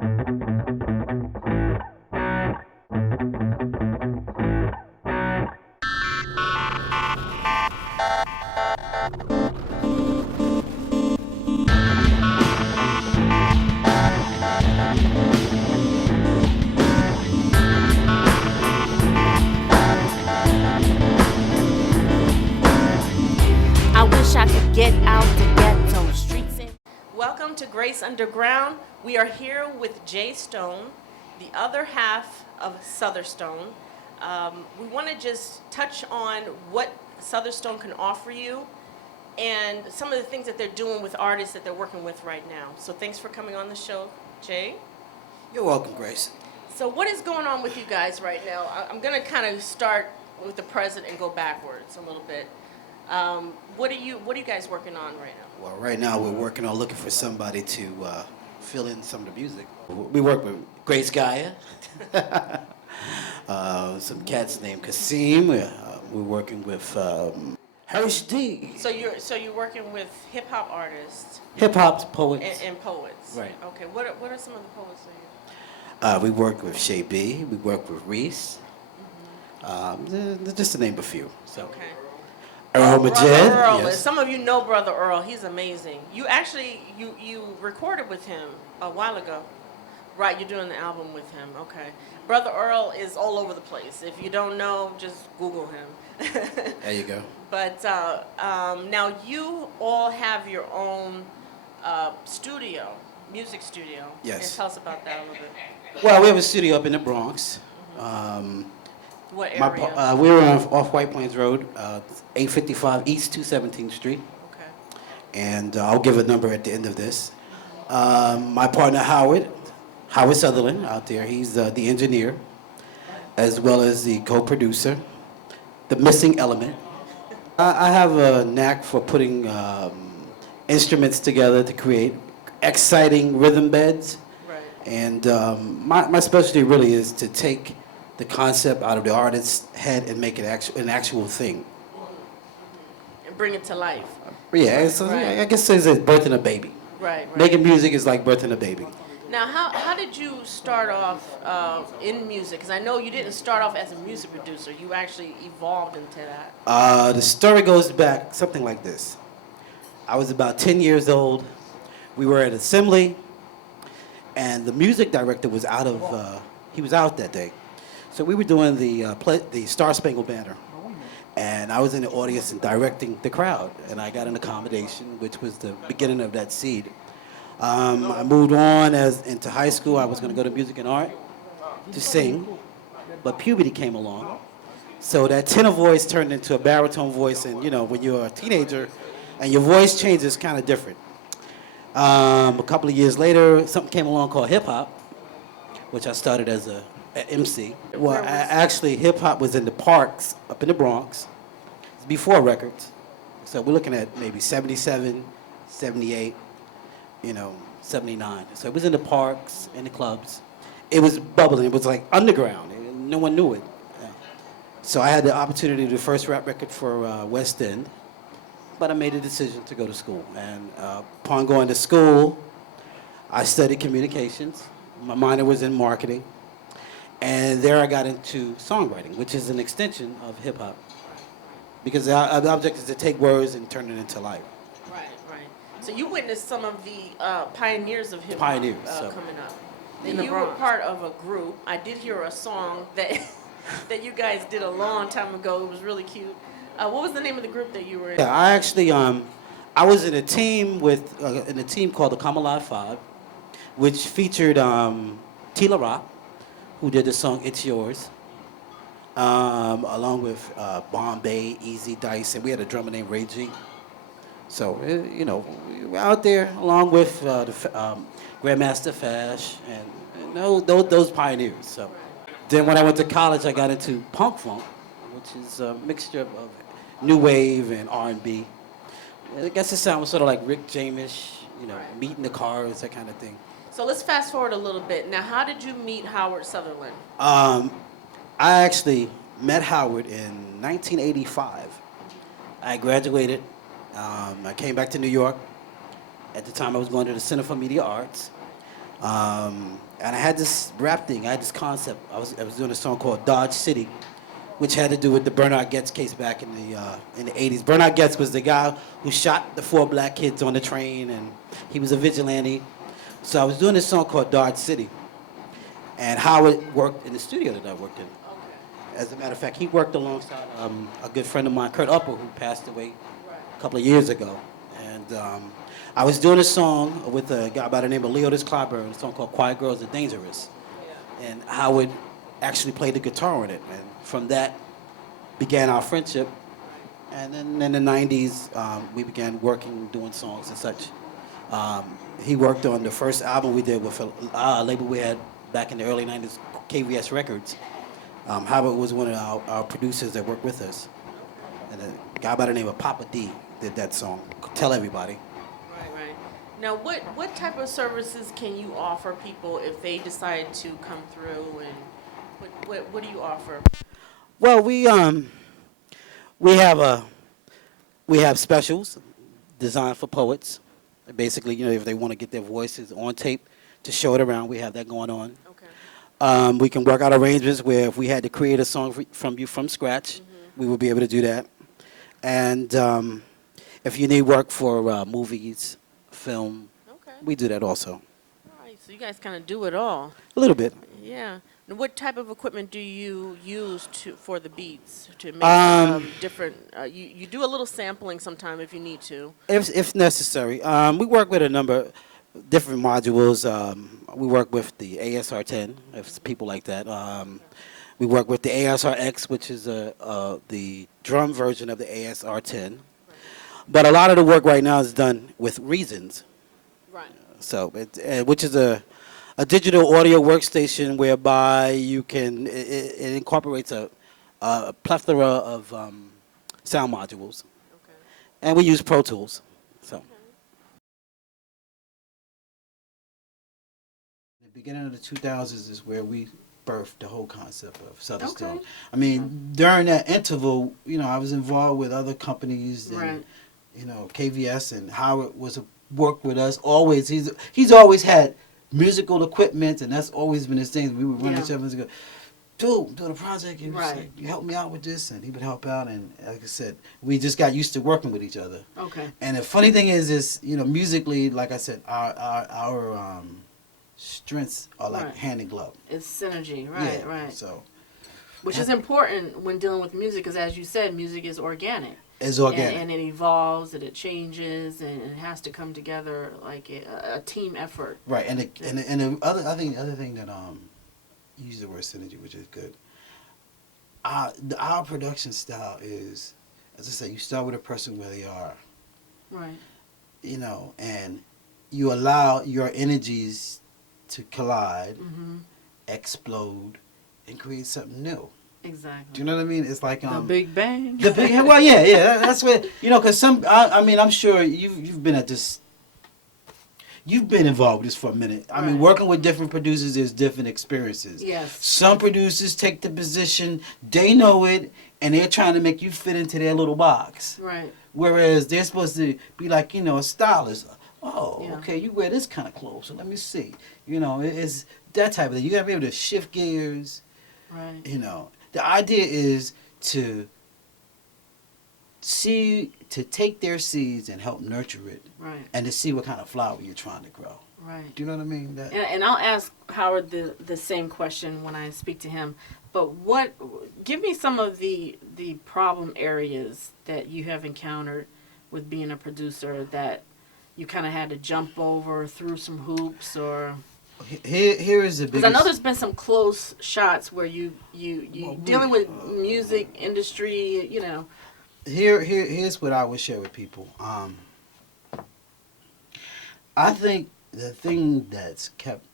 I wish I could get out the ghetto streets. Welcome to Grace Underground. We are here with Jay Stone, the other half of Sutherstone. We want to just touch on what Sutherstone can offer you and some of the things that they're doing with artists that they're working with right now. So thanks for coming on the show, Jay. You're welcome, Grace. So what is going on with you guys right now? I'm going to kind of start with the present and go backwards a little bit. What are you guys working on right now? Well, right now we're working on looking for somebody to fill in some of the music. We work with Grace Gaia, some cats named Kasim. We're working with Harris D. So you're working with hip hop artists Hip hop poets. and poets. Right. Okay. What are some of the poets that you? We work with Shay B. We work with Reese. Just to name a few. So. Okay. Earl Brother Majid. Earl. Yes. Some of you know Brother Earl. He's amazing. You actually you recorded with him a while ago. Right, you're doing the album with him. Okay. Brother Earl is all over the place. If you don't know, just Google him. There you go. But now you all have your own studio, music studio. Yes. And tell us about that a little bit. Well, we have a studio up in the Bronx. What area? We're on off White Plains Road, 855 East 217th Street. Okay. And I'll give a number at the end of this. My partner Howard Sutherland out there, he's the engineer, as well as the co-producer, the missing element. I have a knack for putting instruments together to create exciting rhythm beds. Right. And my specialty really is to take the concept out of the artist's head and make it an actual thing. And bring it to life. Yeah, so Right. I guess it's like birthing a baby. Right. Making music is like birthing a baby. Now, how did you start off in music? Because I know you didn't start off as a music producer. You actually evolved into that. The story goes back something like this. I was about 10 years old. We were at assembly, and the music director was he was out that day. So we were doing the Star Spangled Banner, and I was in the audience and directing the crowd, and I got an accommodation, which was the beginning of that seed. I moved on into high school. I was going to go to music and art to sing, but puberty came along. So that tenor voice turned into a baritone voice, and you know, when you're a teenager and your voice changes, kind of different. A couple of years later, something came along called hip hop, which I started as a MC. Well, actually, hip hop was in the parks up in the Bronx. It's before records. So we're looking at maybe 77, 78, 79. So it was in the parks, in the clubs. It was bubbling. It was like underground. No one knew it. Yeah. So I had the opportunity to do the first rap record for West End, but I made a decision to go to school. And upon going to school, I studied communications. My minor was in marketing. And there I got into songwriting, which is an extension of hip hop. Because the object is to take words and turn it into life. Right, right. So you witnessed some of the pioneers of hip hop Pioneers, so. coming up. And you were part of a group. I did hear a song that that you guys did a long time ago. It was really cute. What was the name of the group that you were in? Yeah, I actually I was in a team called the Come Alive Five, which featured Tila Rock, who did the song "It's Yours," along with Bombay, Easy Dice, and we had a drummer named Ray G. So we were out there along with Grandmaster Fash and those pioneers. So then when I went to college, I got into punk funk, which is a mixture of new wave and R&B. I guess it sounds sort of like Rick James, Meeting the Cars, that kind of thing. So let's fast forward a little bit. Now, how did you meet Howard Sutherland? I actually met Howard in 1985. I graduated. I came back to New York. At the time, I was going to the Center for Media Arts. And I had this rap thing. I had this concept. I was doing a song called Dodge City, which had to do with the Bernard Getz case back in the 80s. Bernard Getz was the guy who shot the 4 black kids on the train, and he was a vigilante. So I was doing this song called Dodge City, and Howard worked in the studio that I worked in. As a matter of fact, he worked alongside a good friend of mine, Kurt Upper, who passed away a couple of years ago. And I was doing a song with a guy by the name of Leotis Clyburn, a song called Quiet Girls Are Dangerous. And Howard actually played the guitar on it. And from that began our friendship. And then in the 90s, we began working, doing songs and such. He worked on the first album we did with a label we had back in the early 90s, KVS Records. Howard was one of our producers that worked with us. And a guy by the name of Papa D did that song, Tell Everybody. Right, right. Now, what type of services can you offer people if they decide to come through, and what do you offer? Well, we have specials designed for poets. Basically, if they want to get their voices on tape to show it around, we have that going on. Okay. We can work out arrangements where if we had to create a song from you from scratch, we would be able to do that. And if you need work for movies, film, Okay. we do that also. All right. So you guys kind of do it all. A little bit. Yeah. Now, what type of equipment do you use for the beats to make different? You do a little sampling sometime if you need to. If necessary. We work with a number of different modules. We work with the ASR10, if it's people like that. We work with the ASRX, which is the drum version of the ASR10. But a lot of the work right now is done with Reasons. Right. So, which is a digital audio workstation whereby it incorporates a plethora of sound modules. Okay. And we use Pro Tools. So. The beginning of the 2000s is where we birthed the whole concept of Sutherstone. Okay. I mean, during that interval, I was involved with other companies and, Right. KVS, and Howard worked with us. Always, he's always had musical equipment, and that's always been his thing. We would run each other and go, dude, doing a project, and Right. you help me out with this, and he would help out. And like I said, we just got used to working with each other. Okay. And the funny thing is musically, like I said, our strengths are like Right. hand in glove. It's synergy. Right. Yeah, Right. So Which is important when dealing with music, because as you said, music is organic. it's organic. And it evolves, and it changes, and it has to come together like a team effort. Right, and the other thing that you use the word synergy, which is good. Our production style is, as I say, you start with a person where they are, Right. and you allow your energies to collide, explode, and create something new. Exactly. Do you know what I mean? It's like The Big Bang. well, yeah. That's where because I'm sure you've been at this. You've been involved with this for a minute. I mean, Right. working with different producers, there's different experiences. Yes. Some producers take the position, they know it, and they're trying to make you fit into their little box. Right. Whereas they're supposed to be like, a stylist. Oh, Yeah. okay, you wear this kind of clothes, so let me see. It's that type of thing. You got to be able to shift gears. Right. The idea is to take their seeds and help nurture it, Right. and to see what kind of flower you're trying to grow. Right. Do you know what I mean? And I'll ask Howard the same question when I speak to him. But give me some of the problem areas that you have encountered with being a producer that you kind of had to jump over through some hoops, or Here is the biggest. because I know there's been some close shots where you dealing with music industry, Here's what I would share with people. I think the thing that's kept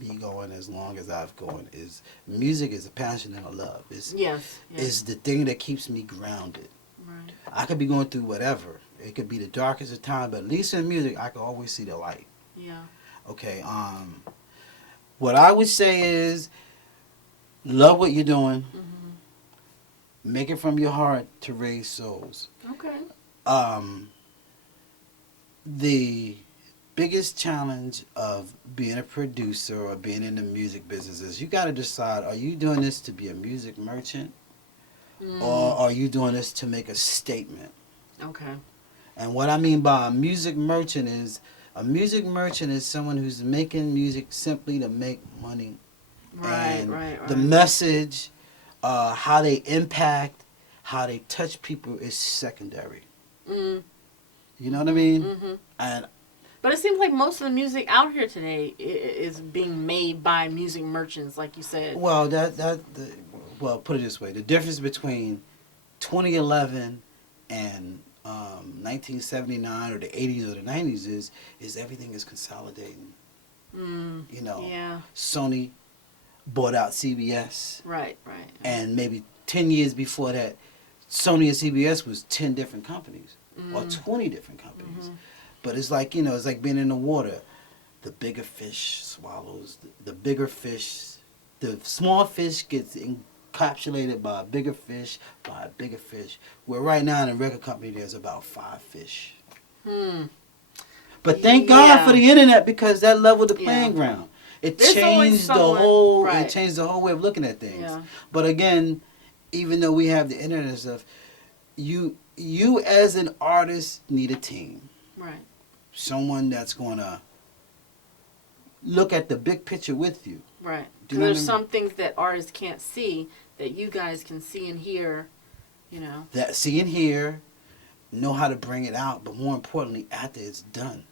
me going as long as I've gone is music is a passion and a love. Yes. It's the thing that keeps me grounded. Right. I could be going through whatever. It could be the darkest of time, but at least in music, I can always see the light. Yeah. Okay. What I would say is, love what you're doing. Make it from your heart to raise souls. Okay. The biggest challenge of being a producer or being in the music business is you got to decide, are you doing this to be a music merchant or are you doing this to make a statement? Okay. And what I mean by a music merchant is someone who's making music simply to make money. Right, And right, right. the message, how they impact, how they touch people is secondary. Mm. You know what I mean? Mm-hmm. And But it seems like most of the music out here today is being made by music merchants, like you said. well, well, put it this way: the difference between 2011 and 1979 or the 80s or the 90s is everything is consolidating. You know, Yeah. Sony bought out CBS, Right, right. and maybe 10 years before that, Sony and CBS was 10 different companies or 20 different companies. Mm-hmm. But it's like, you know, it's like being in the water. The bigger fish swallows the bigger fish. The small fish gets encapsulated by a bigger fish, by a bigger fish. Where right now in a record company, there's about 5 fish. But thank God for the internet, because that leveled the playing ground. It changed the whole. Right. It changed the whole way of looking at things. Yeah. But again, even though we have the internet and stuff, you as an artist need a team. Right. Someone that's gonna look at the big picture with you. Right. Do you know There's what I mean? some things that artists can't see that you guys can see and hear, you know. That see and hear, know how to bring it out, but more importantly, after it's done,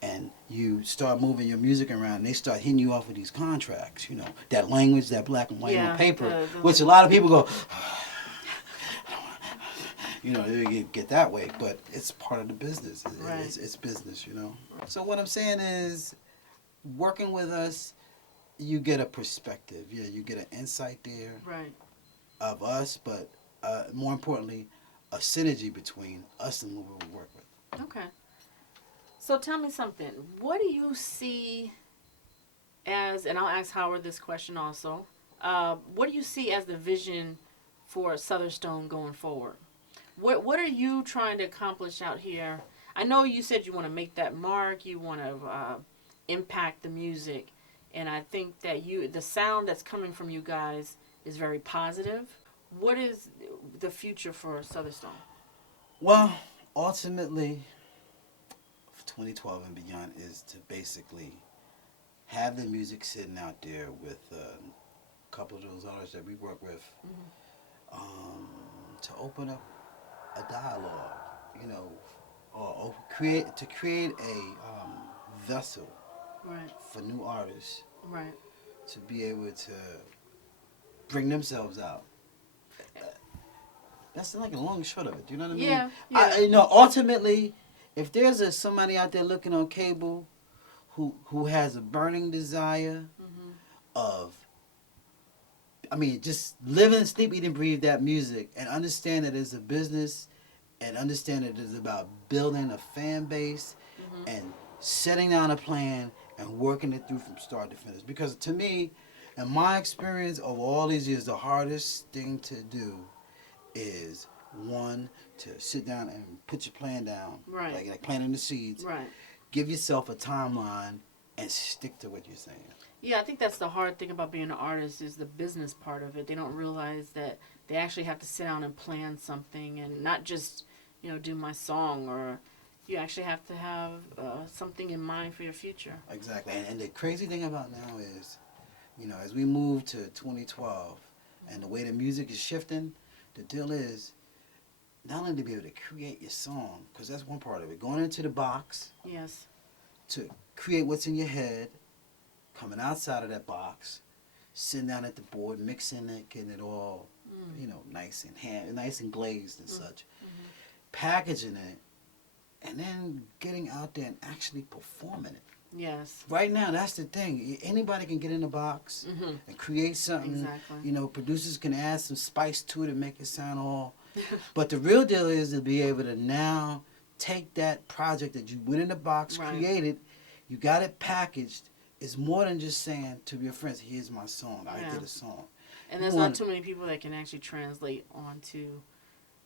and you start moving your music around, they start hitting you off with these contracts. You know, that language, that black and white on paper, which a lot of people go. You know, they get that way, but it's part of the business. It's business, you know. So what I'm saying is, working with us, you get a perspective. Yeah, you get an insight there of us, but more importantly, a synergy between us and who we work with. Okay. So tell me something. What do you see as, and I'll ask Howard this question also, what do you see as the vision for Sutherstone going forward? What are you trying to accomplish out here? I know you said you want to make that mark, you want to impact the music, and I think that the sound that's coming from you guys is very positive. What is the future for Sutherstone? Well, ultimately, 2012 and beyond is to basically have the music sitting out there with a couple of those artists that we work with, to open up a dialogue, you know, or create a vessel for new artists to be able to bring themselves out. That's like a long and short of it. Do you know what I mean? Yeah. You know, ultimately, if there's somebody out there looking on cable who has a burning desire of, I mean, just living, sleep, eat, and breathe that music, and understand that it's a business, and understand that it's about building a fan base and setting down a plan and working it through from start to finish. Because to me, in my experience of all these years, the hardest thing to do is, one, to sit down and put your plan down, like planting the seeds. Give yourself a timeline and stick to what you're saying. Yeah, I think that's the hard thing about being an artist is the business part of it. They don't realize that they actually have to sit down and plan something and not just, you know, do my song, or you actually have to have something in mind for your future. Exactly. And the crazy thing about now is, you know, as we move to 2012 and the way the music is shifting, the deal is not only to be able to create your song, because that's one part of it, going into the box, to create what's in your head, coming outside of that box, sitting down at the board, mixing it, getting it all, you know, nice and glazed and such, packaging it, and then getting out there and actually performing it. Yes. Right now, that's the thing. Anybody can get in the box and create something. Exactly. You know, producers can add some spice to it and make it sound all. But the real deal is to be able to now take that project that you went in the box, created, you got it packaged. It's more than just saying to your friends, here's my song. I did a song. And there's not too many people that can actually translate onto,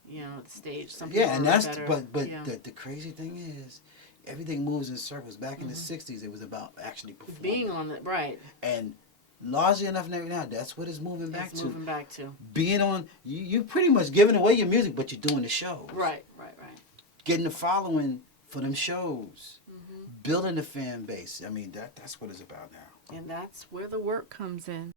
you know, the stage. Some people and that's better. but the crazy thing is, everything moves in circles. Back in the 60s, it was about actually performing. Being on the right. And largely enough now, that's what it's moving back It's to. moving back to. Being on, you pretty much giving away your music, but you're doing the shows. Right. Getting the following for them shows. Building the fan base. I mean, that's what it's about now. And that's where the work comes in.